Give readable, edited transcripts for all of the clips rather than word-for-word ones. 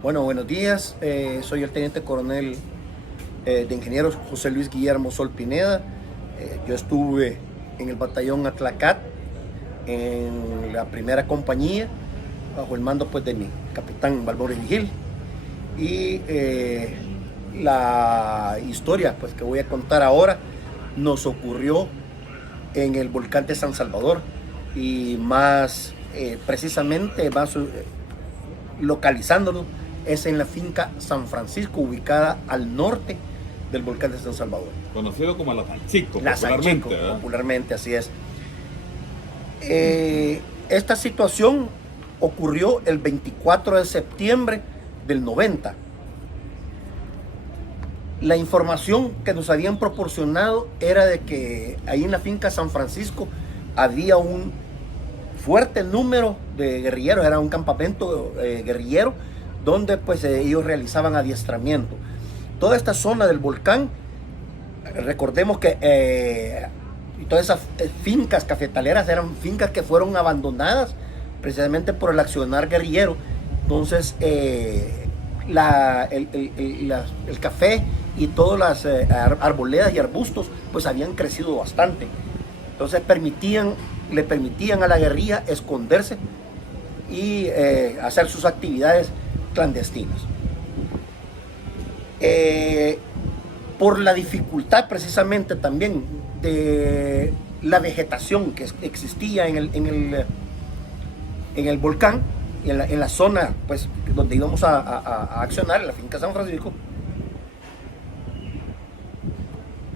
Bueno, buenos días. Soy el teniente coronel de ingenieros José Luis Guillermo Sol Pineda. Yo estuve en el batallón Atlacat, en la primera compañía, bajo el mando pues de mi capitán Balmore Vigil. Y la historia pues que voy a contar ahora nos ocurrió en el volcán de San Salvador y más precisamente, más localizándolo, es en la finca San Francisco, ubicada al norte del volcán de San Salvador. Conocido como la Sanchico, La Sanchico, popularmente, así es. Esta situación ocurrió el 24 de septiembre del 90. La información que nos habían proporcionado era de que ahí en la finca San Francisco había un fuerte número de guerrilleros, era un campamento guerrillero donde pues ellos realizaban adiestramiento. Toda esta zona del volcán, recordemos que todas esas fincas cafetaleras eran fincas que fueron abandonadas precisamente por el accionar guerrillero. Entonces el café y todas las arboledas y arbustos pues habían crecido bastante. Entonces le permitían a la guerrilla esconderse y hacer sus actividades clandestinas. Por la dificultad precisamente también de la vegetación que existía en el volcán, en la zona pues, donde íbamos a accionar, en la finca San Francisco,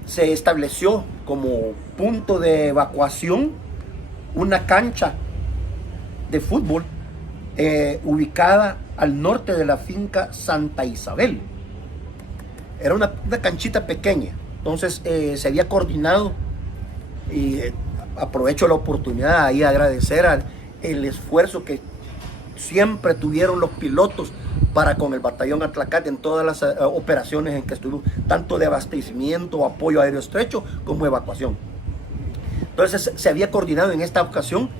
se estableció como punto de evacuación una cancha de fútbol ubicada al norte de la finca Santa Isabel. Era una canchita pequeña. Entonces se había coordinado y aprovecho la oportunidad ahí a agradecer el esfuerzo que siempre tuvieron los pilotos para con el batallón Atlacat en todas las operaciones en que estuvimos, tanto de abastecimiento, apoyo aéreo estrecho como evacuación. Entonces se había coordinado en esta ocasión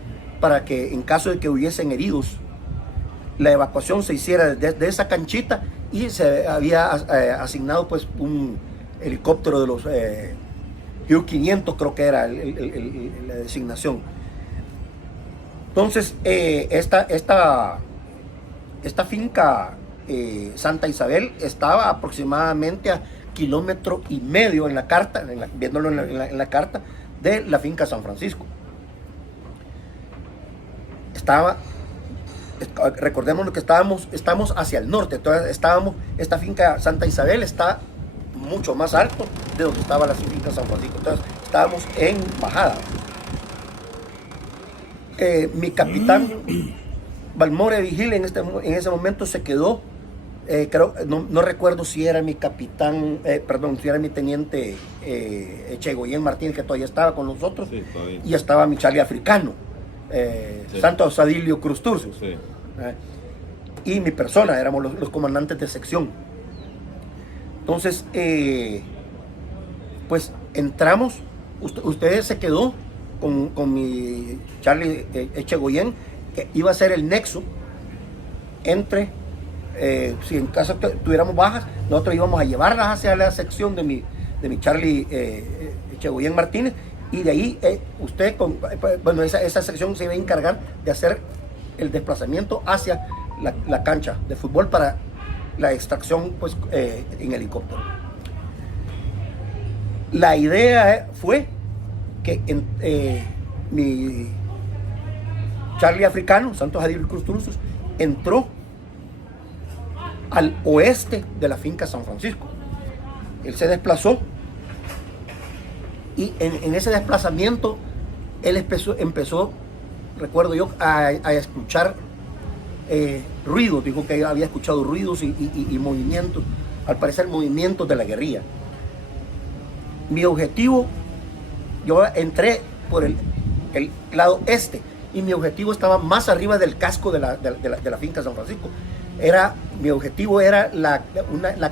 para que en caso de que hubiesen heridos, la evacuación se hiciera desde esa canchita, y se había asignado pues un helicóptero de los U-500, creo que era la designación. Entonces esta finca Santa Isabel estaba aproximadamente a 1,5 kilómetros en la carta, viéndolo en la carta de la finca San Francisco. Recordemos que estamos hacia el norte. Entonces esta finca Santa Isabel está mucho más alto de donde estaba la finca San Francisco. Entonces estábamos en bajada. Mi capitán Balmore Vigil en ese momento se quedó, no recuerdo si era mi capitán, si era mi teniente Echegoyen Martínez, que todavía estaba con nosotros, sí, y estaba mi Charlie africano, sí. Santos Sadilio Cruz Turcios, sí. Y mi persona, éramos los comandantes de sección. Entonces, pues entramos, usted se quedó con mi Charlie Echegoyen, que iba a ser el nexo entre, si en caso tuviéramos bajas, nosotros íbamos a llevarlas hacia la sección de mi Charlie Echegoyen Martínez, y de ahí usted, esa sección se iba a encargar de hacer el desplazamiento hacia la cancha de fútbol para la extracción pues, en helicóptero. La idea fue que mi Charlie africano, Santos Adil Cruz Turcios, entró al oeste de la finca San Francisco. Él se desplazó y en ese desplazamiento él empezó, recuerdo yo, a escuchar ruidos. Dijo que había escuchado ruidos y movimientos, al parecer movimientos de la guerrilla. Mi objetivo, yo entré por el lado este, y mi objetivo estaba más arriba del casco de la finca San Francisco. Mi objetivo era la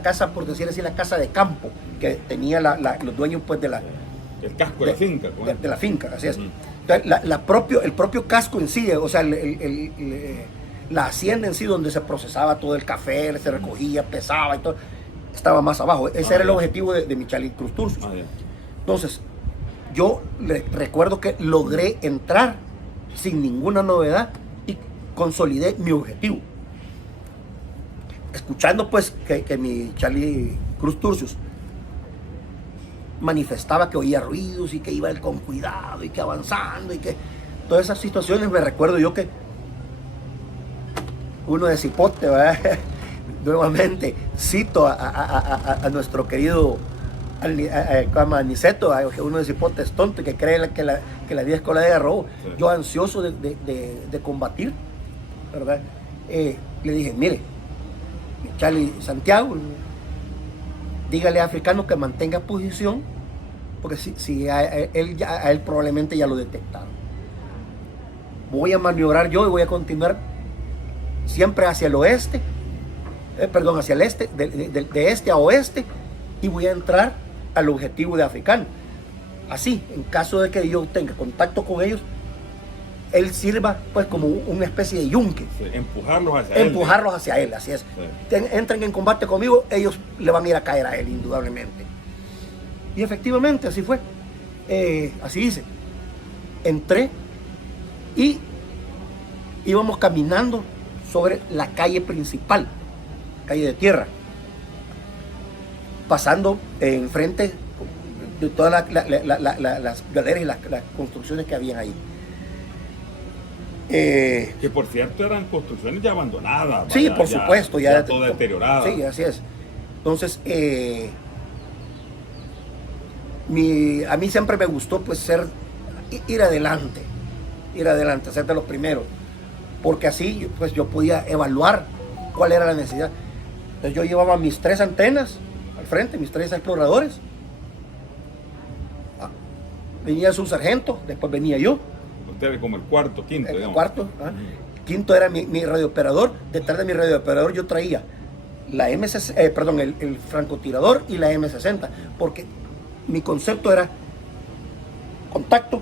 casa, por decir así, la casa de campo que tenía los dueños pues, el casco de la finca. De la finca, así es. Entonces, el propio casco en sí, o sea, La hacienda en sí, donde se procesaba todo el café, se recogía, pesaba y todo, estaba más abajo. Ese era el objetivo de mi Charlie Cruz Turcios. Entonces, yo recuerdo que logré entrar sin ninguna novedad y consolidé mi objetivo. Escuchando pues que mi Charlie Cruz Turcios manifestaba que oía ruidos y que iba él con cuidado y que avanzando y que todas esas situaciones, me recuerdo yo que uno de cipote, ¿verdad? Nuevamente cito a nuestro querido Aniceto, que uno de cipote es tonto y que cree que la vida es cola de robo. Sí. Yo ansioso de combatir, ¿verdad? Le dije, mire, Charlie Santiago, dígale a Africano que mantenga posición, porque si a él probablemente ya lo detectaron. Voy a maniobrar yo y voy a continuar siempre hacia el oeste, hacia el este, de este a oeste, y voy a entrar al objetivo de Africano. Así, en caso de que yo tenga contacto con ellos, él sirva pues como una especie de yunque. Sí, empujarlos hacia él, así es. Sí. Entren en combate conmigo, ellos le van a ir a caer a él, indudablemente. Y efectivamente, así fue. Así hice. Entré y íbamos caminando sobre la calle principal, calle de tierra, pasando enfrente de todas las galerías y las construcciones que habían ahí. Que por cierto eran construcciones ya abandonadas. Sí, por supuesto. Ya todo deteriorado. Sí, así es. Entonces, a mí siempre me gustó pues ir adelante, ser de los primeros, porque así pues yo podía evaluar cuál era la necesidad. Entonces yo llevaba mis 3 antenas al frente, mis 3 exploradores. Venía su sargento, después venía yo. Usted como el cuarto, quinto, digamos. Cuarto, quinto era mi radiooperador. Detrás de mi radiooperador yo traía la el francotirador y la M60, porque mi concepto era contacto,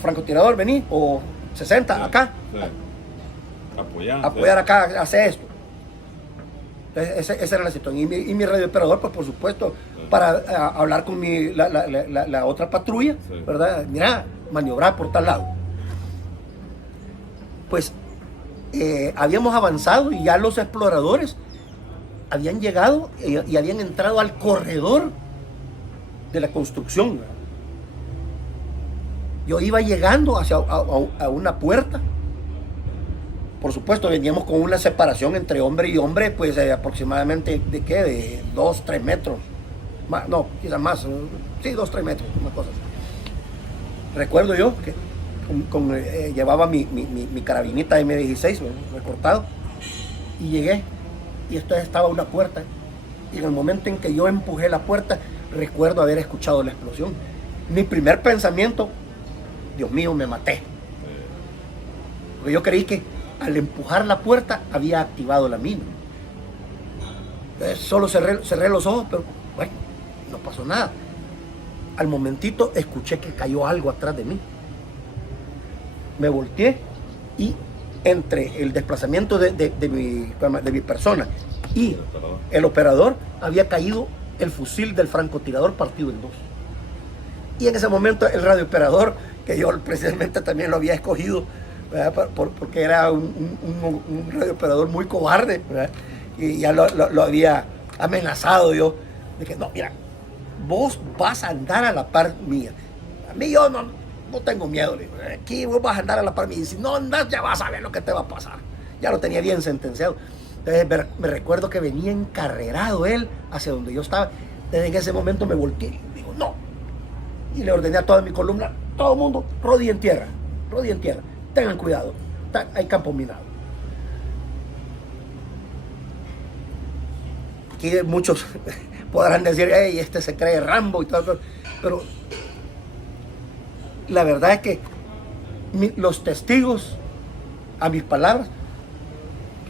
francotirador, vení, o 60, sí, acá. Sí. Apoyar acá, hacer esto. Esa era la situación. Y mi radiooperador, pues por supuesto, sí, para hablar con la otra patrulla, sí, ¿verdad? Mira, maniobrar por tal lado. Pues habíamos avanzado y ya los exploradores habían llegado y habían entrado al corredor de la construcción. Yo iba llegando hacia a una puerta. Por supuesto, veníamos con una separación entre hombre y hombre, pues aproximadamente de 2, 3 metros. No, quizás más. Sí, 2, 3 metros, una cosa así. Recuerdo yo que llevaba mi carabinita M16 recortado y llegué y esto estaba una puerta, y en el momento en que yo empujé la puerta recuerdo haber escuchado la explosión. Mi primer pensamiento, Dios mío, me maté, porque yo creí que al empujar la puerta había activado la mina. Entonces, solo cerré los ojos, pero bueno, no pasó nada. Al momentito escuché que cayó algo atrás de mí. Me volteé y entre el desplazamiento de mi persona y el operador había caído el fusil del francotirador partido en 2. Y en ese momento el radiooperador, que yo precisamente también lo había escogido, ¿verdad? Porque era un radiooperador muy cobarde, ¿verdad? Y ya lo había amenazado yo de que no, mira, vos vas a andar a la par mía. A mí yo no tengo miedo. Aquí vos vas a andar a la par mía. Y si no andas, ya vas a ver lo que te va a pasar. Ya lo tenía bien sentenciado. Entonces me recuerdo que venía encarrerado él hacia donde yo estaba. Desde en ese momento me volteé y digo, no. Y le ordené a toda mi columna, todo el mundo, rodilla en tierra. Tengan cuidado, hay campo minado. Aquí muchos podrán decir, hey, este se cree Rambo y todo, pero la verdad es que los testigos a mis palabras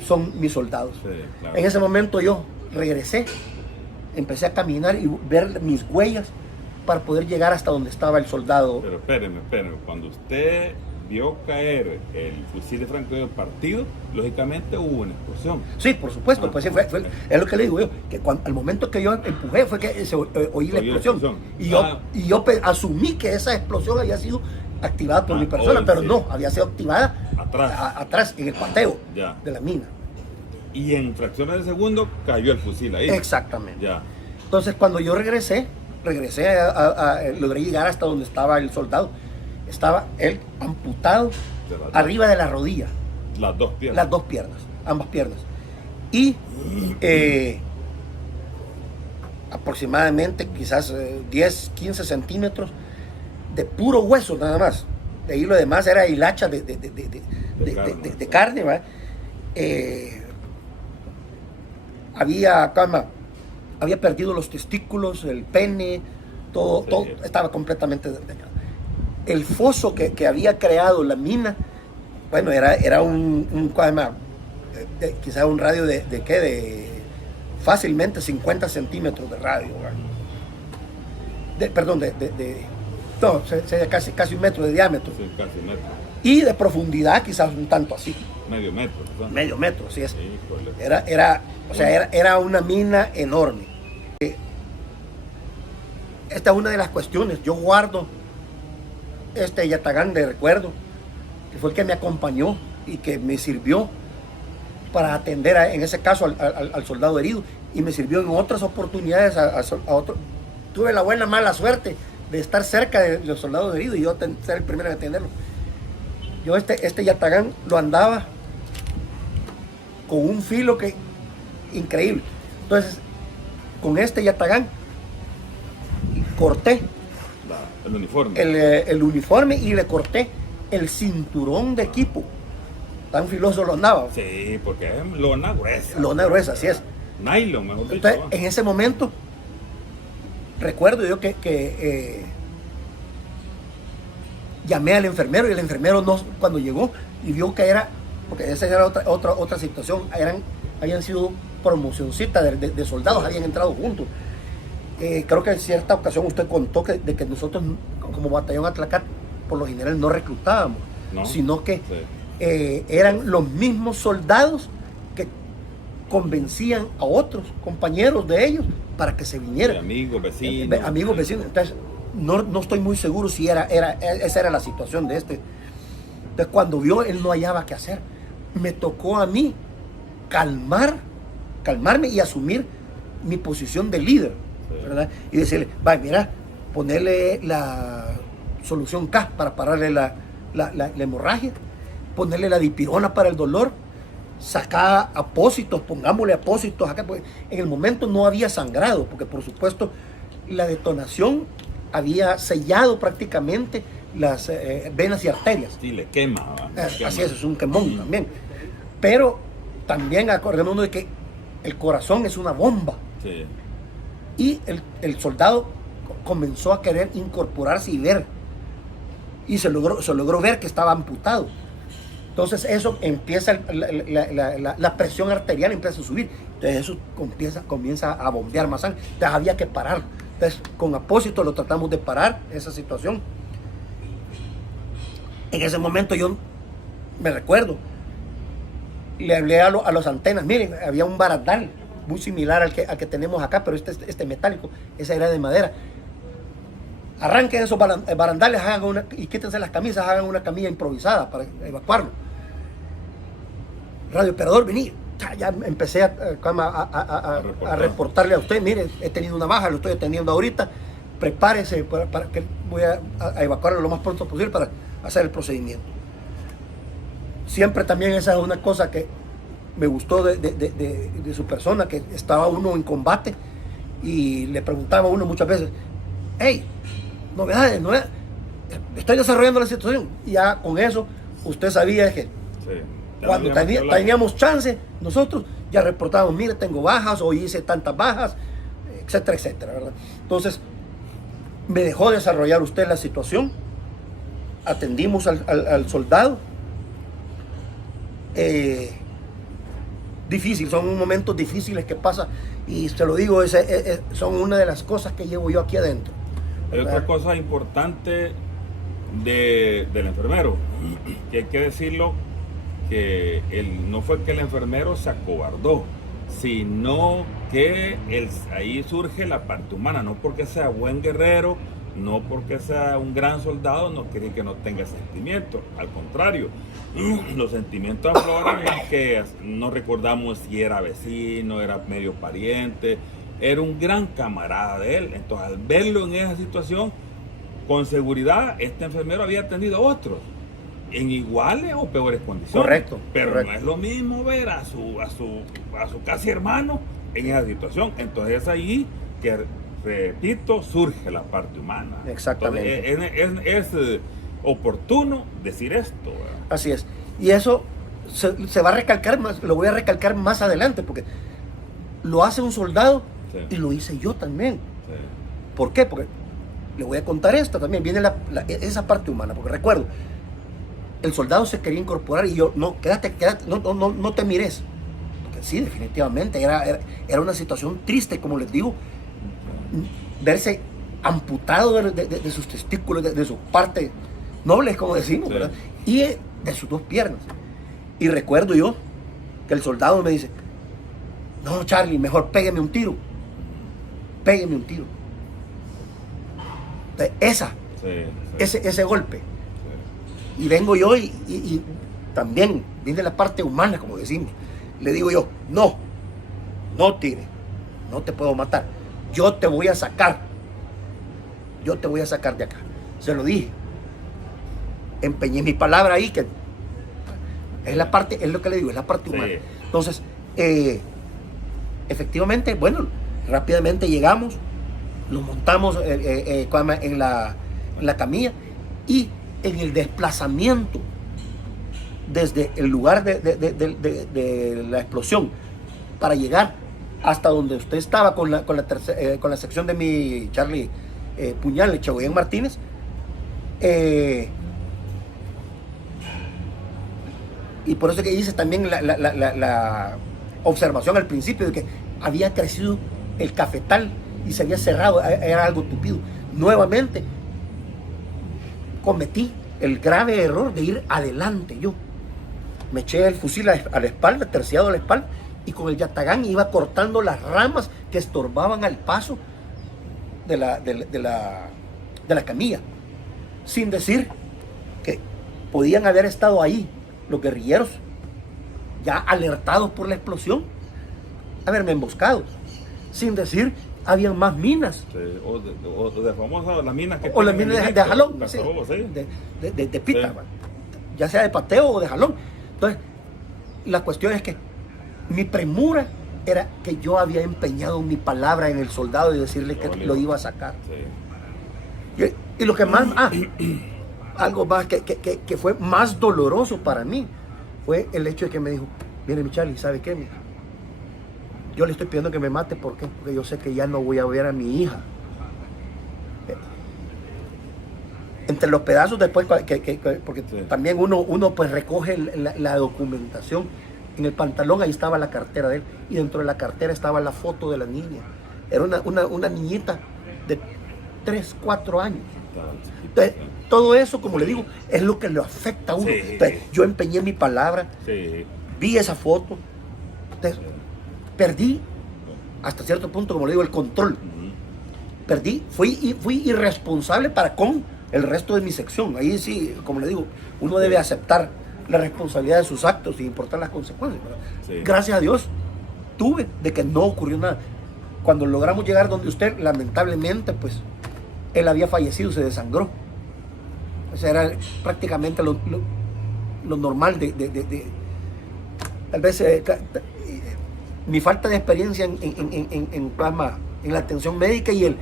son mis soldados. Sí, claro. En ese momento yo regresé, empecé a caminar y ver mis huellas para poder llegar hasta donde estaba el soldado. Pero espéreme, cuando usted vio caer el fusil de francotirador partido, lógicamente hubo una explosión. Sí, por supuesto, pues sí, es lo que le digo yo, que al momento que yo empujé fue que oí la explosión. Y yo asumí que esa explosión había sido activada por mi persona, pero no, había sido activada atrás en el pateo de la mina. Y en fracciones de segundo cayó el fusil ahí. Exactamente. Ya. Entonces cuando yo regresé, logré llegar hasta donde estaba el soldado. Estaba él amputado arriba de la rodilla. Las dos piernas. Las dos piernas, ambas piernas. Y aproximadamente quizás 10, 15 centímetros de puro hueso nada más. De ahí lo demás era hilacha de carne, ¿verdad? Había perdido los testículos, el pene, todo estaba completamente dañado. El foso que había creado la mina, bueno, era un quizá un radio de fácilmente 50 centímetros de radio, casi un metro de diámetro. Sí, casi un metro. Y de profundidad quizás un tanto así. Medio metro. ¿No? Medio metro, así es. Sí, era una mina enorme. Esta es una de las cuestiones. Yo guardo este yatagán de recuerdo, que fue el que me acompañó y que me sirvió para atender en ese caso al soldado herido, y me sirvió en otras oportunidades a otro. Tuve la buena mala suerte de estar cerca del soldado herido y yo ser el primero en atenderlo. Yo este yatagán lo andaba con un filo increíble. Entonces, con este yatagán corté el uniforme. El uniforme y le corté el cinturón de equipo. Tan filoso lo andaba. Sí, porque es lona gruesa. Lona gruesa, así es. Nylon, mejor dicho. Entonces, en ese momento, recuerdo yo que llamé al enfermero, y el enfermero cuando llegó y vio que era, porque esa era otra situación, habían sido promocioncitas de soldados, habían entrado juntos. Creo que en cierta ocasión usted contó de que nosotros como batallón Atlacat por lo general no reclutábamos, sino que eran los mismos soldados que convencían a otros compañeros de ellos para que se vinieran. Amigos, vecinos. Amigos, vecinos. Entonces, no estoy muy seguro si esa era la situación de este. Entonces, cuando vio, él no hallaba qué hacer. Me tocó a mí calmarme y asumir mi posición de líder, ¿verdad? Y decirle, mira, ponerle la solución K para pararle la hemorragia, ponerle la dipirona para el dolor, sacar apósitos, pongámosle apósitos acá, porque en el momento no había sangrado, porque por supuesto la detonación había sellado prácticamente las venas y arterias. Sí, le quema. Así es un quemón también. Pero también acordémonos de que el corazón es una bomba. Sí. Y el soldado comenzó a querer incorporarse y ver. Y se logró ver que estaba amputado. Entonces eso empieza, la presión arterial empieza a subir. Entonces eso comienza a bombear más sangre. Entonces había que pararlo. Entonces con apósito lo tratamos de parar esa situación. En ese momento yo me recuerdo, le hablé a los antenas, miren, había un barandal muy similar al que tenemos acá, pero este metálico, esa era de madera. Arranquen esos barandales, y quítense las camisas, hagan una camilla improvisada para evacuarlo. Radiooperador, vení. Ya empecé a reportarle a usted, mire, he tenido una baja, lo estoy atendiendo ahorita, prepárese para que voy a evacuarlo lo más pronto posible para hacer el procedimiento. Siempre también esa es una cosa que me gustó de su persona, que estaba uno en combate y le preguntaba a uno muchas veces, hey, novedades, estoy desarrollando la situación. Y ya con eso usted sabía que cuando teníamos chance, nosotros ya reportábamos, mire, tengo bajas, hoy hice tantas bajas, etcétera, etcétera, ¿verdad? Entonces, me dejó desarrollar usted la situación, atendimos al soldado. Difícil, son momentos difíciles que pasan, y se lo digo, son una de las cosas que llevo yo aquí adentro. Hay otra cosa importante del enfermero, que hay que decirlo, que no fue que el enfermero se acobardó, sino que ahí surge la parte humana, no porque sea buen guerrero, no porque sea un gran soldado, no quiere que no tenga sentimientos, al contrario, los sentimientos afloran en que no recordamos si era vecino, era medio pariente, era un gran camarada de él. Entonces, al verlo en esa situación, con seguridad, este enfermero había atendido a otros en iguales o peores condiciones. Correcto. Pero correcto. no es lo mismo ver a su casi hermano en esa situación. Entonces es ahí que, repito, surge la parte humana. Exactamente. Entonces, es oportuno decir esto, ¿verdad? Así es. Y eso se va a recalcar más, lo voy a recalcar más adelante, porque lo hace un soldado Sí. y lo hice yo también. Sí. ¿Por qué? Porque le voy a contar esto también, viene esa parte humana, porque recuerdo, el soldado se quería incorporar y yo, no, quédate, no te mires. Porque sí, definitivamente, era una situación triste, como les digo, verse amputado de sus testículos, de sus partes nobles, como decimos, Sí. ¿verdad? Y de sus dos piernas. Y recuerdo yo que el soldado me dice, no, Charlie, mejor pégueme un tiro. Pégueme un tiro. Entonces, Sí. ese golpe. Sí. Y vengo yo y también viene la parte humana, como decimos. Le digo yo, no tire, no te puedo matar. Yo te voy a sacar. Yo te voy a sacar de acá. Se lo dije. Empeñé mi palabra ahí, que es la parte, es lo que le digo, es la parte humana. Sí. Entonces, efectivamente, bueno, rápidamente llegamos, lo montamos en la camilla y en el desplazamiento desde el lugar de la explosión para llegar hasta donde usted estaba con la sección de mi Charlie Puñal, Chagoyán Martínez, y por eso que hice también la observación al principio de que había crecido el cafetal y se había cerrado, era algo tupido. Nuevamente cometí el grave error de ir adelante. Yo me eché el fusil a la espalda, terciado a la espalda, y con el yatagán iba cortando las ramas que estorbaban al paso de la camilla, sin decir que podían haber estado ahí los guerrilleros ya alertados por la explosión, haberme emboscado, sin decir habían más minas. Sí. O de famosas las minas que O las minas de jalón, las sí, probó, sí. de pita, Sí. ya sea de pateo o de jalón. Entonces, la cuestión es que mi premura era que yo había empeñado mi palabra en el soldado y decirle que lo iba a sacar. Sí. Y lo que más, algo más que fue más doloroso para mí, fue el hecho de que me dijo, mire mi Charlie, ¿sabe qué? Mira? Yo le estoy pidiendo que me mate, ¿por qué? Porque yo sé que ya no voy a ver a mi hija. Entre los pedazos después, porque Sí. también uno pues recoge la documentación. En el pantalón ahí estaba la cartera de él, y dentro de la cartera estaba la foto de la niña. Era una niñita de 3, 4 años. Entonces, todo eso, como le digo, es lo que lo afecta a uno. Sí. Entonces, yo empeñé mi palabra, Sí. vi esa foto, entonces, perdí hasta cierto punto, como le digo, el control. Ujú. Perdí, fui irresponsable para con el resto de mi sección. Ahí sí, como le digo, uno debe aceptar la responsabilidad de sus actos sin importar las consecuencias, ¿verdad? Sí. Gracias a Dios tuve de que no ocurrió nada. Cuando logramos llegar donde usted, lamentablemente, pues él había fallecido, se desangró. O sea, era prácticamente lo normal tal vez mi falta de experiencia en plasma, en la atención médica y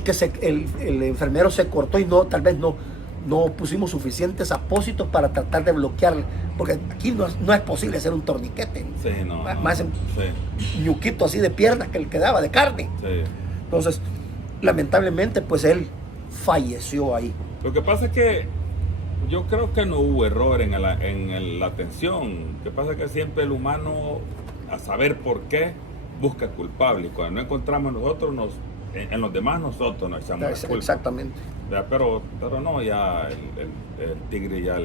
que el enfermero se cortó y tal vez no pusimos suficientes apósitos para tratar de bloquear, porque aquí no es posible hacer un torniquete, Sí, no. más Sí. ñuquito así de piernas que le quedaba, de carne. Sí. Entonces, lamentablemente, pues él falleció ahí. Lo que pasa es que yo creo que no hubo error en la atención. Lo que pasa es que siempre el humano, a saber por qué, busca culpable. Y cuando no encontramos nosotros, nos en los demás nosotros nos echamos la culpa. Exactamente. Pero no, ya el tigre ya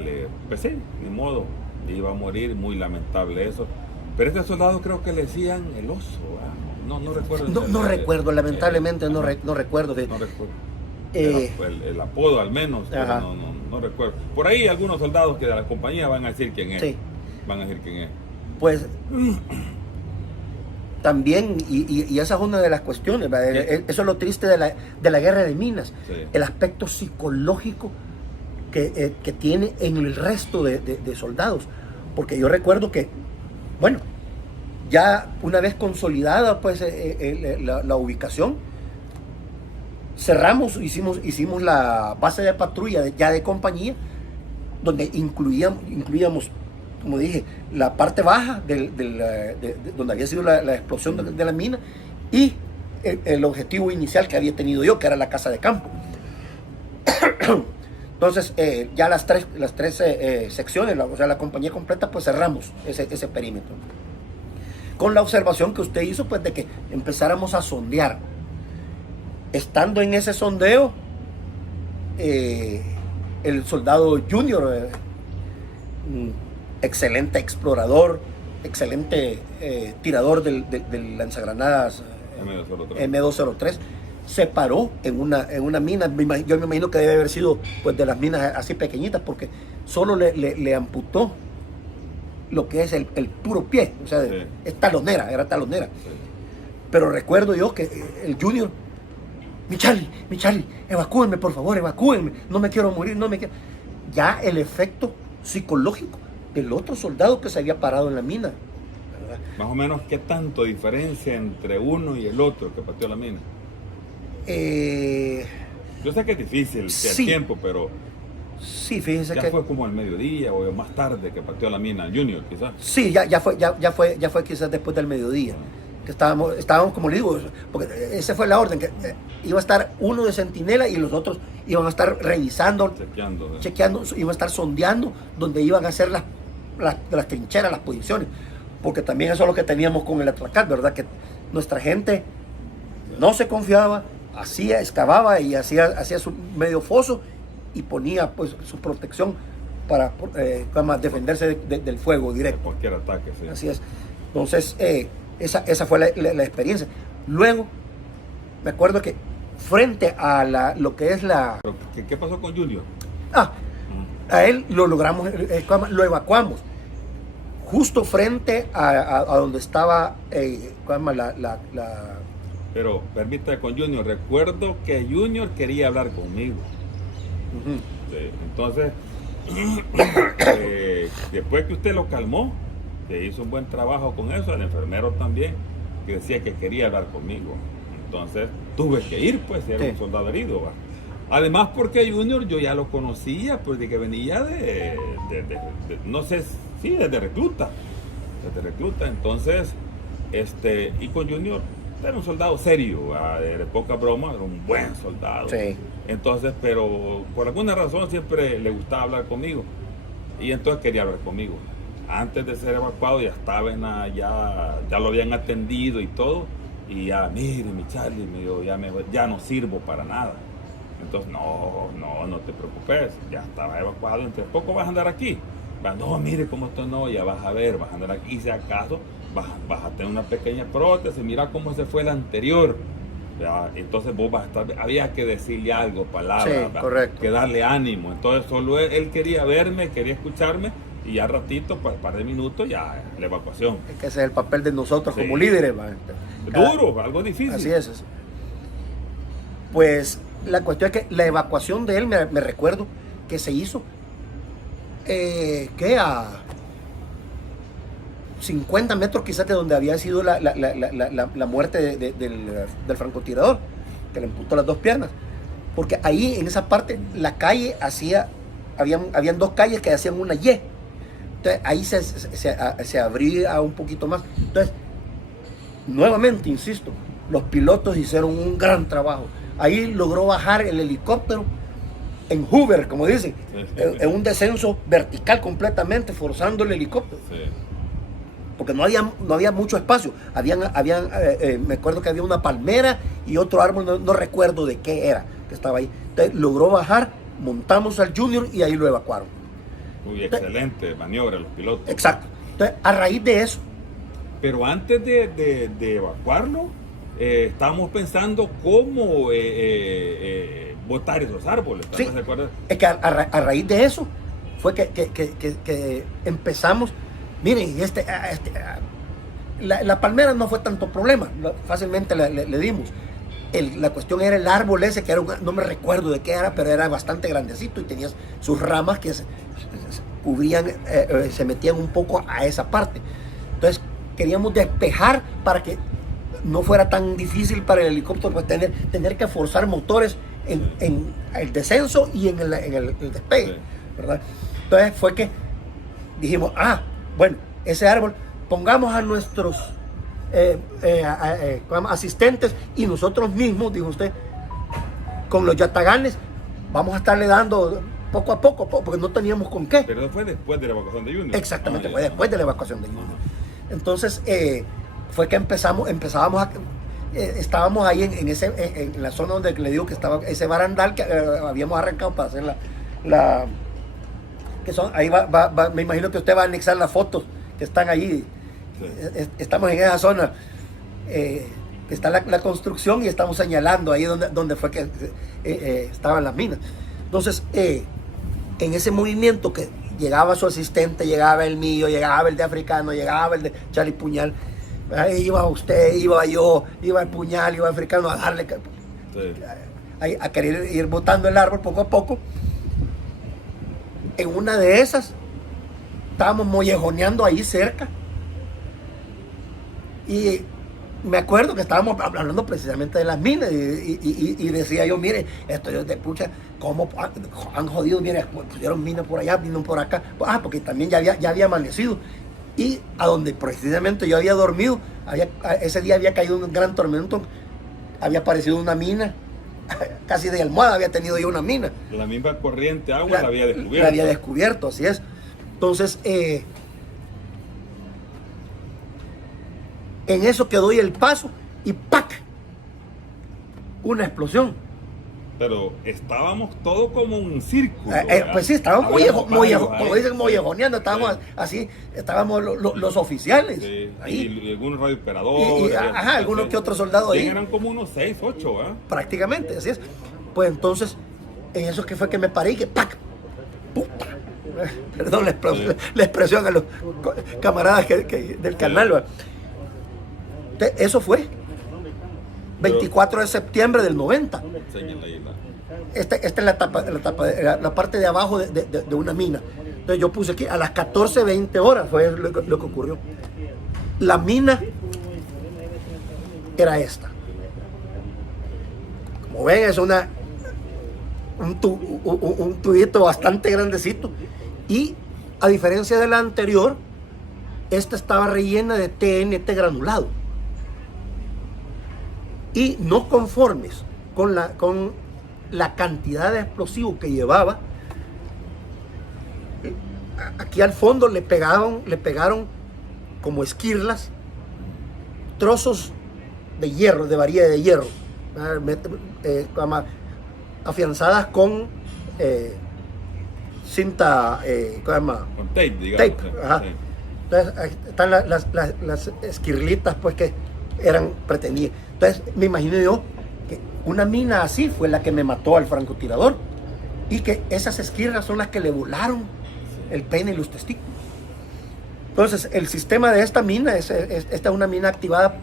pues sí, ni modo, iba a morir, muy lamentable eso. Pero este soldado creo que le decían el oso, ¿verdad? No recuerdo. No recuerdo, lamentablemente no recuerdo. No recuerdo. El apodo al menos, pero no recuerdo. Por ahí algunos soldados que de la compañía van a decir quién es. Sí. Van a decir quién es. Pues también, y esa es una de las cuestiones, eso es lo triste de la guerra de minas, sí. El aspecto psicológico que tiene en el resto de soldados. Porque yo recuerdo que, bueno, ya una vez consolidada pues la ubicación, cerramos, hicimos la base de patrulla ya de compañía, donde incluíamos, como dije, la parte baja donde había sido la explosión de la mina, y el objetivo inicial que había tenido yo, que era la casa de campo. Entonces, ya las tres secciones, o sea, la compañía completa, pues cerramos ese perímetro. Con la observación que usted hizo, pues de que empezáramos a sondear. Estando en ese sondeo, el soldado Junior, excelente explorador, excelente tirador del lanzagranadas M203, se paró en una mina. Yo me imagino que debe haber sido pues de las minas así pequeñitas, porque solo le amputó lo que es el puro pie, o sea, sí. Era talonera. Sí. Pero recuerdo yo que el Junior, mi Charlie, evacúenme, por favor, evacúenme, no me quiero morir, Ya el efecto psicológico del otro soldado que se había parado en la mina, ¿verdad? Más o menos, ¿qué tanto diferencia entre uno y el otro que pateó la mina? Yo sé que es difícil, sí. El tiempo, pero sí, fíjense ya fue como al mediodía o más tarde que pateó la mina Junior, quizás. Sí, ya fue quizás después del mediodía. Que estábamos, como le digo, porque esa fue la orden, que iba a estar uno de centinela y los otros iban a estar revisando, chequeando, iban a estar sondeando donde iban a hacer las trincheras, las posiciones, porque también eso es lo que teníamos con el Atracat, ¿verdad? Que nuestra gente no se confiaba, excavaba y hacía su medio foso y ponía pues su protección para defenderse del fuego directo. De cualquier ataque, sí. Así es. Entonces, esa fue la experiencia. Luego, me acuerdo que frente a lo que es la... ¿Pero qué pasó con Junior? A él lo logramos, lo evacuamos. Justo frente a donde estaba Pero, permítame, con Junior, recuerdo que Junior quería hablar conmigo. Sí, entonces, después que usted lo calmó, que hizo un buen trabajo con eso, el enfermero también, que decía que quería hablar conmigo. Entonces tuve que ir, pues, era un soldado herido, ¿va? Además, porque Junior yo ya lo conocía, pues, de que venía no sé, sí, desde recluta. Entonces, y con Junior era un soldado serio, ¿va? De poca broma, era un buen soldado. Sí. Entonces, pero por alguna razón siempre le gustaba hablar conmigo. Y entonces quería hablar conmigo. Antes de ser evacuado ya estaba ya lo habían atendido y todo, y ya, mire, mi Charlie, me dijo, ya no sirvo para nada. Entonces, no te preocupes, ya estaba evacuado, entre poco vas a andar aquí. No, mire cómo esto no, ya vas a ver, vas a andar aquí, y si acaso vas a tener una pequeña prótesis, mira cómo se fue el anterior. ¿Ya? Entonces vos vas a estar, había que decirle algo, palabras, sí, correcto, que darle ánimo. Entonces solo él quería verme, quería escucharme, y ya ratito, pues un par de minutos, ya la evacuación. Es que ese es el papel de nosotros, sí, como líderes. Duro, algo difícil. Así es. Pues la cuestión es que la evacuación de él, me recuerdo que se hizo a 50 metros quizás de donde había sido la muerte del francotirador, que le amputó las dos piernas. Porque ahí en esa parte la calle habían dos calles que hacían una Y. Entonces ahí se abría un poquito más. Entonces, nuevamente, insisto, los pilotos hicieron un gran trabajo. Ahí logró bajar el helicóptero en Hoover, como dicen, en un descenso vertical completamente, forzando el helicóptero. Sí. porque no había mucho espacio. Me acuerdo que había una palmera y otro árbol, no recuerdo de qué era, que estaba ahí. Entonces logró bajar, montamos al Junior y ahí lo evacuaron. Muy excelente maniobra los pilotos. Exacto. Entonces, a raíz de eso. Pero antes de evacuarlo, estábamos pensando cómo botar esos árboles. Sí, ¿Se acuerdan? es que a raíz de eso fue que empezamos. Miren, la palmera no fue tanto problema, fácilmente le dimos. La cuestión era el árbol ese, que era no me recuerdo de qué era, pero era bastante grandecito y tenía sus ramas que se cubrían, se metían un poco a esa parte. Entonces queríamos despejar para que no fuera tan difícil para el helicóptero, pues, tener que forzar motores en el descenso y en el despegue, sí, ¿verdad? Entonces fue que dijimos, bueno, ese árbol, pongamos a nuestros asistentes y nosotros mismos, dijo usted, con los yataganes, vamos a estarle dando poco a poco, porque no teníamos con qué. Pero fue después de la evacuación de Junior. Exactamente, fue después de la evacuación de Junior. Entonces, fue que estábamos ahí en la zona donde le digo que estaba ese barandal que habíamos arrancado para hacer que son, ahí me imagino que usted va a anexar las fotos que están allí. Sí. Estamos en esa zona, que está la construcción y estamos señalando ahí donde fue que estaban las minas. Entonces, en ese movimiento que llegaba su asistente, llegaba el mío, llegaba el de Africano, llegaba el de Charlie Puñal, iba usted, iba yo, iba el Puñal, iba el Africano a darle, sí, a querer ir botando el árbol poco a poco. En una de esas estábamos mollejoneando ahí cerca y me acuerdo que estábamos hablando precisamente de las minas y decía yo, mire, esto es de pucha, cómo han jodido, mire, pusieron minas por allá, minas por acá, porque también ya había amanecido, y a donde precisamente yo había dormido, ese día había caído un gran tormento, había aparecido una mina, casi de almohada había tenido yo una mina. La misma corriente agua la había descubierto. La había descubierto, así es. Entonces, en eso que doy el paso y ¡pac! Una explosión. Pero estábamos todos como un círculo. Pues sí, estábamos como dicen, mollejoneando, estábamos, sí, así, estábamos los oficiales. Sí, ahí. Y algunos radiooperadores. Algunos que otros soldados ahí. Eran como unos 6, 8, prácticamente, así es. Pues entonces, en eso que fue que me paré y que ¡pac! ¡Puta! Perdón la expresión a los camaradas del canal. Eso fue 24 de septiembre del 90. Esta es la parte de abajo de una mina. Entonces yo puse aquí a las 14:20 horas fue lo que ocurrió. La mina era esta. Como ven, es un tubito bastante grandecito. Y a diferencia de la anterior, esta estaba rellena de TNT granulado. Y no conformes con la cantidad de explosivos que llevaba, aquí al fondo le pegaron como esquirlas trozos de hierro, de varilla de hierro, afianzadas con cinta, con tape, digamos. Tape, ajá. Sí. Entonces ahí están las esquirlitas pues que eran pretendidas. Entonces me imagino yo que una mina así fue la que me mató al francotirador y que esas esquirlas son las que le volaron el pene y los testículos. Entonces el sistema de esta mina esta es una mina activada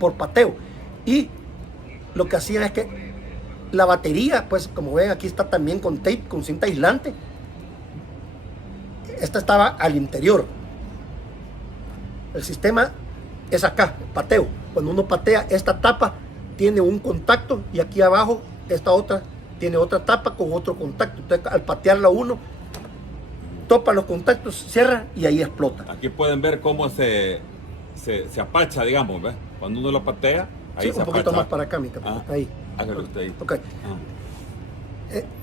por pateo, y lo que hacían es que la batería, pues como ven aquí está también con tape, con cinta aislante. Esta estaba al interior. El sistema es acá, pateo. Cuando uno patea, esta tapa tiene un contacto y aquí abajo esta otra tiene otra tapa con otro contacto. Entonces al patearla uno, topa los contactos, cierra y ahí explota. Aquí pueden ver cómo se apacha, digamos, ¿ves? Cuando uno lo patea, ahí sí, se un poquito apacha. más para acá, mi capitán. Ahí. Hágalo usted ahí. Okay.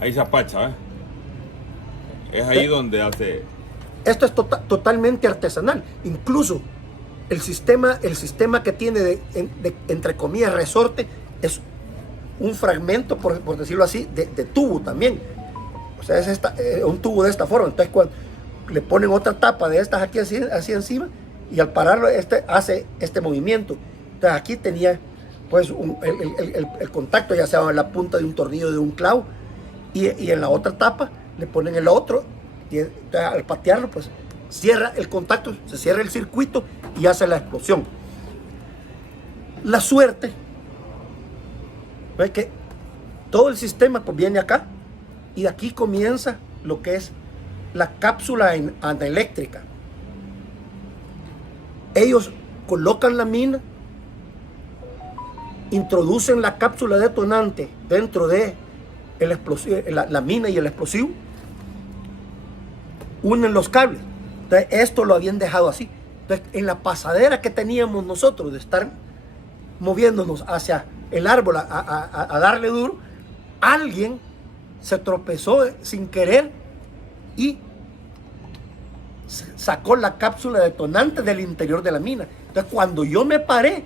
Ahí se apacha, ¿ves? Es ahí donde hace... Esto es totalmente artesanal. Incluso el sistema que tiene entre comillas, resorte, es un fragmento, por decirlo así, de tubo también. O sea, es un tubo de esta forma. Entonces, cuando le ponen otra tapa de estas aquí así encima, y al pararlo, hace este movimiento. Entonces, aquí tenía pues el contacto, ya sea en la punta de un tornillo de un clavo, y en la otra tapa le ponen el otro, y entonces, al patearlo, pues cierra el contacto, se cierra el circuito y hace la explosión. La suerte es que todo el sistema pues viene acá, y de aquí comienza lo que es la cápsula anaeléctrica. Ellos colocan la mina, introducen la cápsula detonante dentro de la mina y el explosivo, unen los cables. Entonces, esto lo habían dejado así. Entonces, en la pasadera que teníamos nosotros de estar moviéndonos hacia el árbol a darle duro, alguien se tropezó sin querer y sacó la cápsula detonante del interior de la mina. Entonces, cuando yo me paré,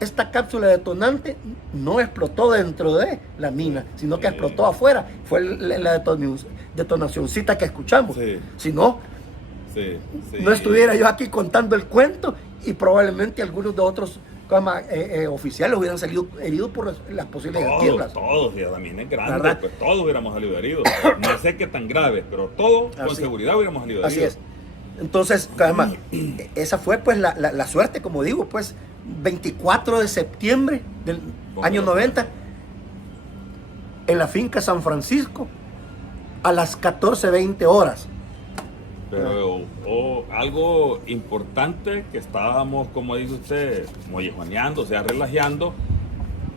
esta cápsula detonante no explotó dentro de la mina, sino que explotó afuera. Fue la detonacioncita que escuchamos. Sí. Si no, no estuviera yo aquí contando el cuento, y probablemente algunos de otros oficiales hubieran salido heridos por las posibles quiebras. Todos, y la mina es grande, ¿verdad? pues todos hubiéramos salido heridos. No sé qué tan grave, pero todos con seguridad hubiéramos salido heridos. Así es. Entonces, además, esa fue pues la suerte, como digo, pues 24 de septiembre del año 90, en la finca San Francisco, a las 14:20 horas. Pero algo importante, que estábamos, como dice usted, mollejoneando, o sea, relajeando,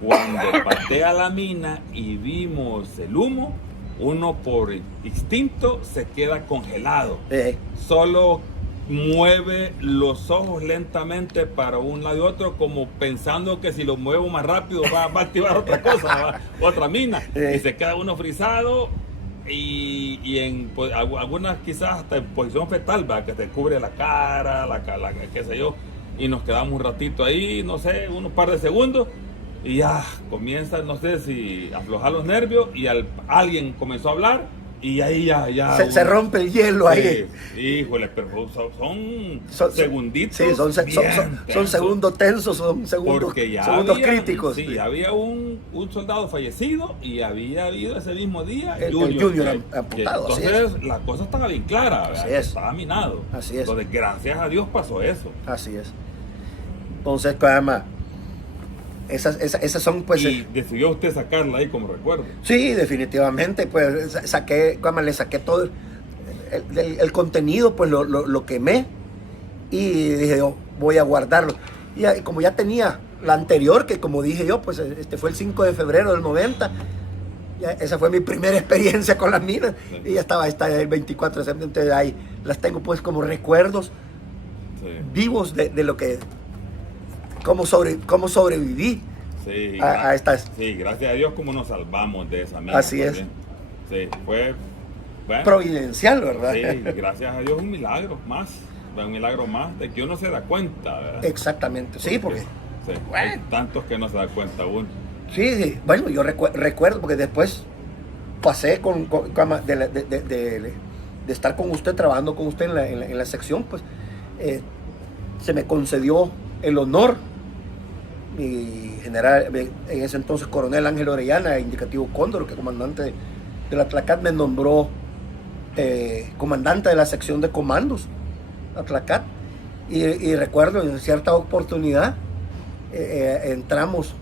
cuando patea la mina y vimos el humo, uno por instinto se queda congelado. Solo mueve los ojos lentamente para un lado y otro, como pensando que si lo muevo más rápido va a activar otra cosa, otra mina. Y se queda uno frisado, y en pues, algunas quizás hasta en posición fetal, ¿va? Que te cubre la cara, qué sé yo, y nos quedamos un ratito ahí, no sé, unos par de segundos, y ya comienza, no sé si aflojar los nervios, y alguien comenzó a hablar, y ahí ya se rompe el hielo ahí. Híjole, pero son segunditos. Sí, son segundos tensos, son segundos críticos. Sí, había un soldado fallecido, y había habido ese mismo día el Junior amputado. Entonces la cosa estaba bien clara, estaba minado. Así es. Entonces, gracias a Dios pasó eso. Así es. Entonces, además, esas son pues. Y decidió usted sacarla ahí como recuerdo. Sí, definitivamente, pues le saqué todo el contenido, pues lo quemé, y dije yo, voy a guardarlo. Y como ya tenía la anterior, que como dije yo, pues fue el 5 de febrero del 90, esa fue mi primera experiencia con las minas, y ya estaba el 24 de septiembre, entonces ahí las tengo pues como recuerdos vivos de lo que, cómo sobreviví a estas. Sí, gracias a Dios como nos salvamos de esa mina. Así también. Sí, fue providencial, ¿verdad? Sí, gracias a Dios un milagro más de que uno se da cuenta, ¿verdad? Exactamente, sí, porque hay tantos que no se da cuenta uno. Sí, bueno, yo recuerdo, porque después pasé de estar con usted, trabajando con usted en la sección, pues se me concedió el honor. Mi general, en ese entonces coronel Ángel Orellana, indicativo Cóndor, que comandante de la Tlacat, me nombró comandante de la sección de comandos, la Tlacat, y recuerdo en cierta oportunidad entramos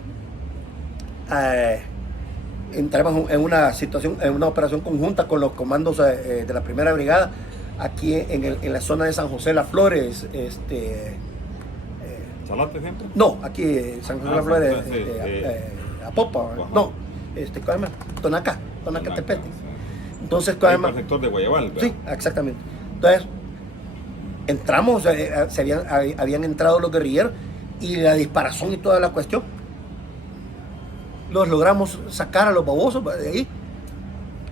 en una situación, en una operación conjunta con los comandos de la primera brigada, aquí en la zona de San José Las Flores, ¿Salate siempre? No, aquí San José de las Flores, Apopa, no, Tonaca, Tepete. Entonces, el sector de Guayabal, ¿verdad? Sí, exactamente. Entonces, entramos, habían entrado los guerrilleros, y la disparación y toda la cuestión. Los logramos sacar a los babosos de ahí.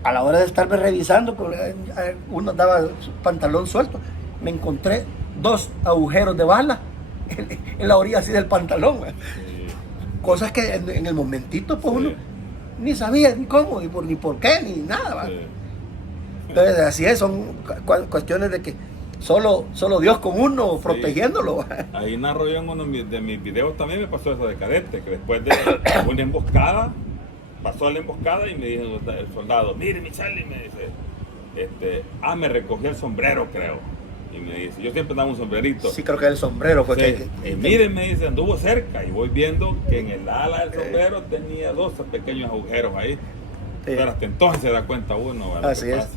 A la hora de estarme revisando, uno daba su pantalón suelto, me encontré 2 agujeros de bala en la orilla así del pantalón, güey. Sí, Cosas que en el momentito, pues Sí. uno ni sabía ni cómo, ni por qué, ni nada, ¿va? sí. Entonces, así es, son cuestiones de que solo Dios con uno protegiéndolo, ¿va? Ahí narro yo en uno de mis videos también me pasó eso de cadete, que después de una emboscada, pasó la emboscada y me dijo el soldado, mire mi Charlie, me dice, me recogí el sombrero, creo. Y me dice, yo siempre daba un sombrerito. Sí, creo que el sombrero fue Sí, y miren, me dice, anduvo cerca y voy viendo que en el ala del sombrero tenía 2 pequeños agujeros ahí. Pero hasta entonces se da cuenta uno, ¿verdad? Así ¿Qué es. pasa?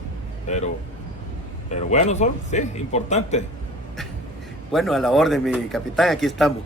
Pero bueno, sí, importante. Bueno, a la orden, mi capitán, aquí estamos.